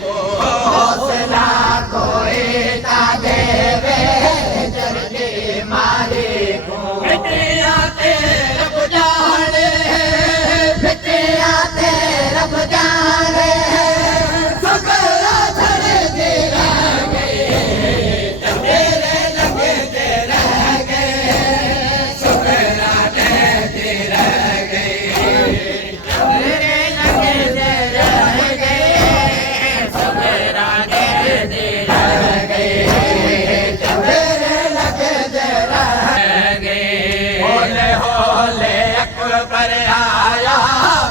को हौसला कोई ना देवे चरके मारे को बिटिया तेरे रब जाने बिटिया तेरे रब जाने सगरा धरे दे रह गए तेरे लगे दे रह गए सगरा दे रह गए तेरे लगे दे रह गए सगरा दे रह गए तेरे लगे दे रह गए होले होले अकबर आया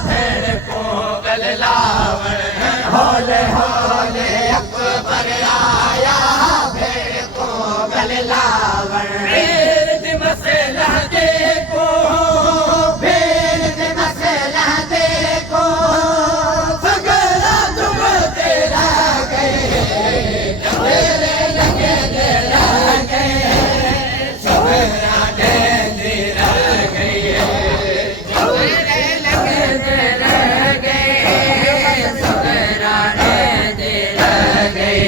भेड़ को गल लावण होले होले अकबर आया भेड़ को गल लावण भेड़ मसला देखो भेड़ मसला देखो सगरा तुम तेरा गए तेरे लगे दे रह गए सगरा दे रह गए तेरे लगे दे रह गए सगरा दे रह गए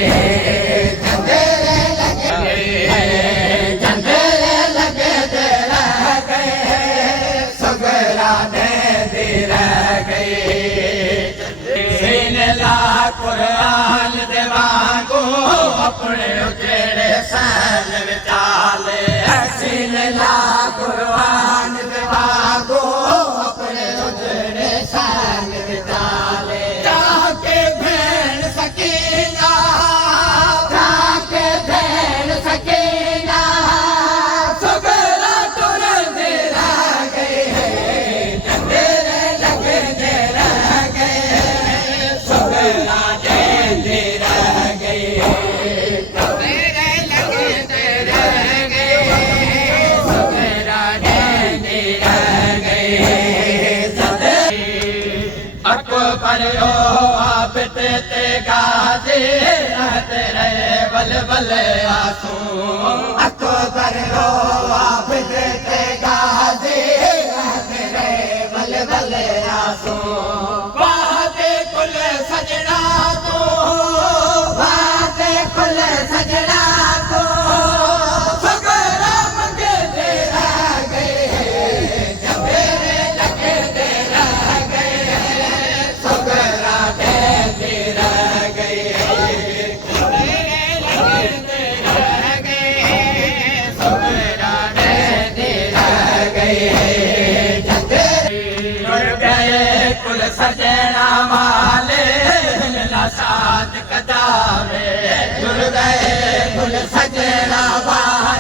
तेरे लगे दे रह गए सगरा दे रह गए सीनला कुरान दे वांगू अपने उजेड़े सैन विचाले सीनला कुरान दे वांगू अपने उजेड़े सैन विचाले जाके भेड़ सकीना जाके भेड़ सकीना सगरा टुर दे रह गए तेरे लगे दे रह गए सगरा दे रह गए तेरे लगे दे रह गए सगरा दे रह गए अकबर ओ आप ते गाजे तेरे बल बल आंसू अकबर ओ आप ते गाजे तेरे बल बल आंसू बाते कुल सजना को बाते कुल सजना को सगरा मंगे दे रह गए तेरे लगे दे रह गए सगरा दे रह गए तेरे लगे दे रह गए सगरा दे रह गए जुड़ गए कुल सजना वाले साथ कदावे जुड़ गए कुल सजना वाले